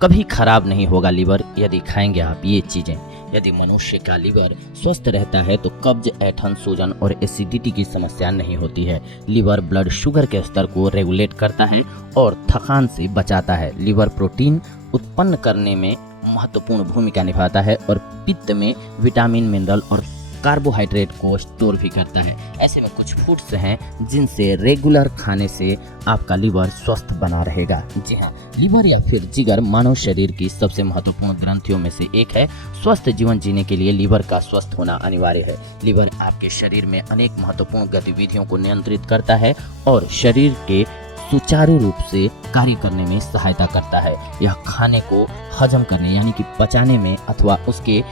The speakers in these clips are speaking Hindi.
कभी खराब नहीं होगा लीवर यदि खाएंगे आप ये चीजें। यदि मनुष्य का लीवर स्वस्थ रहता है तो कब्ज, ऐंठन, सूजन और एसिडिटी की समस्या नहीं होती है। लीवर ब्लड शुगर के स्तर को रेगुलेट करता है और थकान से बचाता है। लीवर प्रोटीन उत्पन्न करने में महत्वपूर्ण भूमिका निभाता है और पित्त में विटामिन, मिनरल और कार्बोहाइड्रेट को स्टोर भी करता है। ऐसे में कुछ फूड्स हैं जिनसे रेगुलर खाने से आपका लीवर स्वस्थ बना रहेगा। जी हाँ, लीवर या फिर जिगर मानव शरीर की सबसे महत्वपूर्ण ग्रंथियों में से एक है। स्वस्थ जीवन जीने के लिए लीवर का स्वस्थ होना अनिवार्य है। लीवर आपके शरीर में अनेक महत्वपूर्ण गतिविधियों को नियंत्रित करता है और शरीर के सुचारू रूप से कार्य करने में सहायता करता है। यह खाने को हजम करने यानी कि पचाने में अथवा उसके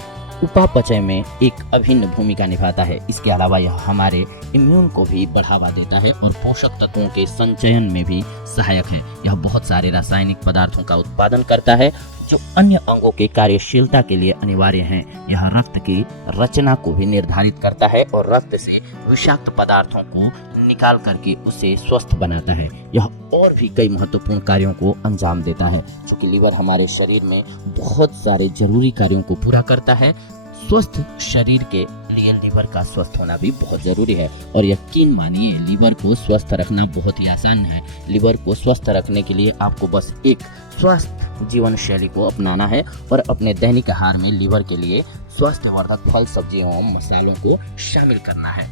उपापचय में एक अभिन्न भूमिका निभाता है। इसके अलावा यह हमारे इम्यून को भी बढ़ावा देता है और पोषक तत्वों के संचयन में भी सहायक है। यह बहुत सारे रासायनिक पदार्थों का उत्पादन करता है जो अन्य अंगों के कार्यशीलता के लिए अनिवार्य हैं। यह रक्त की रचना को भी निर्धारित करता है और रक्त से विषाक्त पदार्थों को निकाल करके उसे स्वस्थ बनाता है। यह और भी कई महत्वपूर्ण कार्यों को अंजाम देता है। चूंकि लीवर हमारे शरीर में बहुत सारे जरूरी कार्यों को पूरा करता है, स्वस्थ शरीर के लिए लीवर का स्वस्थ होना भी बहुत जरूरी है। और यकीन मानिए, लीवर को स्वस्थ रखना बहुत ही आसान है। लीवर को स्वस्थ रखने के लिए आपको बस एक स्वस्थ जीवन शैली को अपनाना है और अपने दैनिक आहार में लीवर के लिए स्वास्थ्यवर्धक फल, सब्जियों और मसालों को शामिल करना है।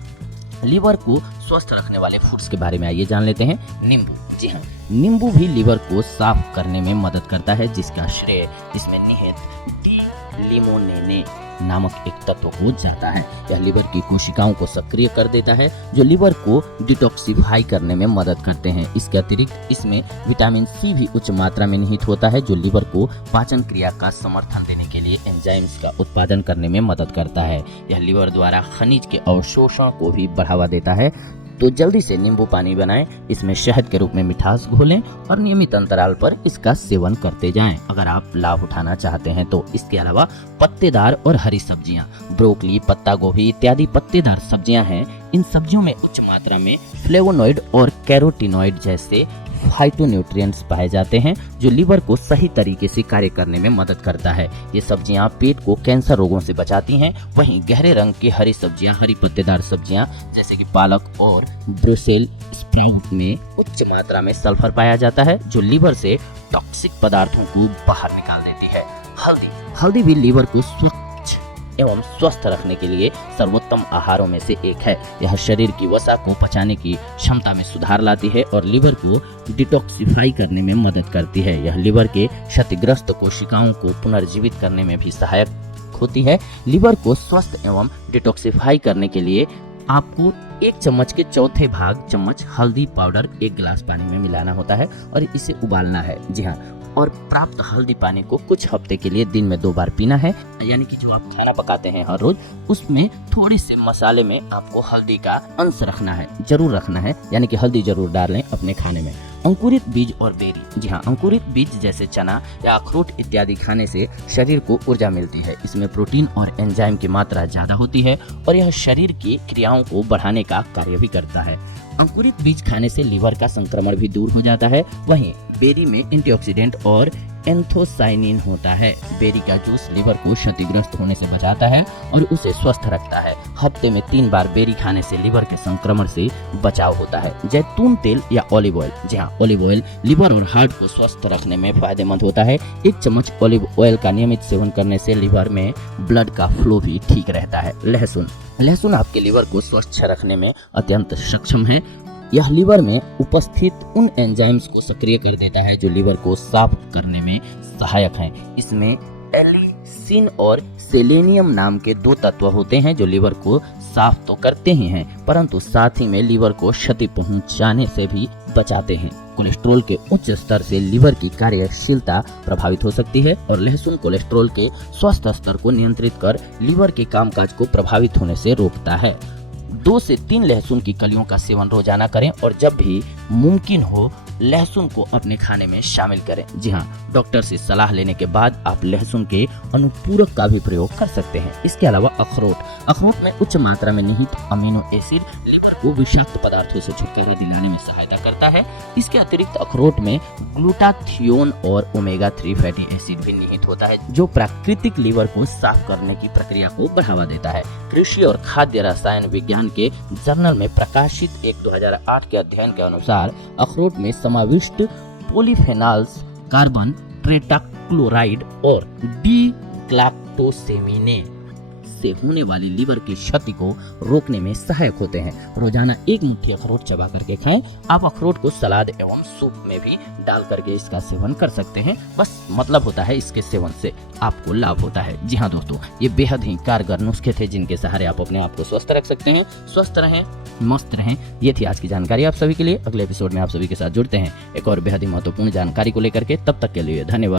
लीवर को स्वस्थ रखने वाले फूड्स के बारे में आइए जान लेते हैं। नींबू। जी हाँ, नींबू भी लीवर को साफ करने में मदद करता है, जिसका श्रेय इसमें निहित डी लिमोनेने नामक एक तत्व को जाता है। यह लीवर की कोशिकाओं को सक्रिय कर देता है जो लीवर को डिटॉक्सिफाई करने में मदद करते हैं। इसके अतिरिक्त इसमें विटामिन सी भी उच्च मात्रा में निहित होता है जो लीवर को पाचन क्रिया का समर्थन देने के लिए एंजाइम्स का उत्पादन करने में मदद करता है। यह लीवर द्वारा खनिज के अवशोषण को भी बढ़ावा देता है। तो जल्दी से नींबू पानी बनाएं, इसमें शहद के रूप में मिठास घोलें और नियमित अंतराल पर इसका सेवन करते जाएं अगर आप लाभ उठाना चाहते हैं तो। इसके अलावा पत्तेदार और हरी सब्जियां, ब्रोकली, पत्ता गोभी इत्यादि पत्तेदार सब्जियां हैं। इन सब्जियों में उच्च मात्रा में फ्लेवोनॉइड और कैरोटीनॉइड जैसे फाइटोन्यूट्रिएंट्स पाए जाते हैं जो लीवर को सही तरीके से कार्य करने में मदद करता है। ये सब्जियां पेट को कैंसर रोगों से बचाती हैं। वहीं गहरे रंग की हरी सब्जियां, हरी पत्तेदार सब्जियां जैसे कि पालक और ब्रुसेल स्प्राउट में उच्च मात्रा में सल्फर पाया जाता है जो लीवर से टॉक्सिक पदार्थों को बाहर निकाल देती है। हल्दी भी लीवर को स्वच्छ एवं स्वस्थ रखने के लिए सर्वोत्तम आहारों में से एक है। यह शरीर की वसा को पचाने की क्षमता में सुधार लाती है और लीवर को डिटॉक्सिफाई करने में मदद करती है। यह लीवर के क्षतिग्रस्त कोशिकाओं को पुनर्जीवित करने में भी सहायक होती है। लीवर को स्वस्थ एवं डिटॉक्सिफाई करने के लिए आपको 1 चम्मच के चौथे भाग चम्मच हल्दी पाउडर 1 गिलास पानी में मिलाना होता है और इसे उबालना है। जी हाँ, और प्राप्त हल्दी पानी को कुछ हफ्ते के लिए दिन में 2 बार पीना है। यानी कि जो आप खाना पकाते हैं हर रोज, उसमें थोड़े से मसाले में आपको हल्दी का अंश रखना है, जरूर रखना है। यानी कि हल्दी जरूर डालें अपने खाने में। अंकुरित बीज और बेरी। जी हाँ, अंकुरित बीज जैसे चना या अखरोट इत्यादि खाने से शरीर को ऊर्जा मिलती है। इसमें प्रोटीन और एंजाइम की मात्रा ज्यादा होती है और यह शरीर की क्रियाओं को बढ़ाने का कार्य भी करता है। अंकुरित बीज खाने से लीवर का संक्रमण भी दूर हो जाता है। वहीं बेरी में एंटीऑक्सीडेंट और एंथोसाइनिन होता है। बेरी का जूस लीवर को क्षतिग्रस्त होने से बचाता है और उसे स्वस्थ रखता है। हफ्ते में 3 बार बेरी खाने से लीवर के संक्रमण से बचाव होता है। जैतून तेल या ऑलिव ऑयल। जी हाँ, ऑलिव ऑयल लिवर और हार्ट को स्वस्थ रखने में फायदेमंद होता है। 1 चम्मच ऑलिव ऑयल का नियमित सेवन करने से लिवर में ब्लड का फ्लो भी ठीक रहता है। लहसुन आपके लिवर को स्वस्थ रखने में अत्यंत सक्षम है। यह लिवर में उपस्थित उन एंजाइम्स को सक्रिय कर देता है जो लिवर को साफ करने में सहायक हैं। इसमें एलिसिन और सेलेनियम नाम के 2 तत्व होते हैं जो लिवर को साफ तो करते ही हैं परंतु साथ ही में लिवर को क्षति पहुंचाने से भी बचाते हैं। कोलेस्ट्रॉल के उच्च स्तर से लिवर की कार्यशीलता प्रभावित हो सकती है और लहसुन कोलेस्ट्रॉल के स्वस्थ स्तर को नियंत्रित कर लिवर के कामकाज को प्रभावित होने से रोकता है। 2 से 3 लहसुन की कलियों का सेवन रोजाना करें और जब भी मुमकिन हो लहसुन को अपने खाने में शामिल करें। जी हाँ, डॉक्टर से सलाह लेने के बाद आप लहसुन के अनुपूरक का भी प्रयोग कर सकते हैं। इसके अलावा अखरोट में उच्च मात्रा में निहित अमीनो एसिड लिवर को विषाक्त पदार्थों से छुटकारा दिलाने में सहायता करता है। इसके अतिरिक्त अखरोट में ग्लूटाथियोन और ओमेगा 3 फैटी एसिड भी निहित होता है, जो प्राकृतिक लिवर को साफ करने की प्रक्रिया को बढ़ावा देता है। कृषि और खाद्य रसायन विज्ञान के जर्नल में प्रकाशित एक 2008 के अध्ययन के अनुसार अखरोट में समाविष्ट पॉलीफेनॉल्स कार्बन टेट्राक्लोराइड और डी ग्लाक्टोसेमिने से होने वाली लिवर की क्षति को रोकने में सहायक होते हैं। रोजाना एक मुट्ठी अखरोट चबा करके खाएं। आप अखरोट को सलाद एवं सूप में भी डाल करके इसका सेवन कर सकते हैं। बस मतलब होता है इसके सेवन से आपको लाभ होता है। जी हाँ दोस्तों, ये बेहद ही कारगर नुस्खे थे जिनके सहारे आप अपने आप को स्वस्थ रख सकते हैं। स्वस्थ रहें, मस्त रहें। ये थी आज की जानकारी आप सभी के लिए। अगले एपिसोड में आप सभी के साथ जुड़ते हैं एक और बेहद ही महत्वपूर्ण जानकारी को लेकर के। तब तक के लिए धन्यवाद।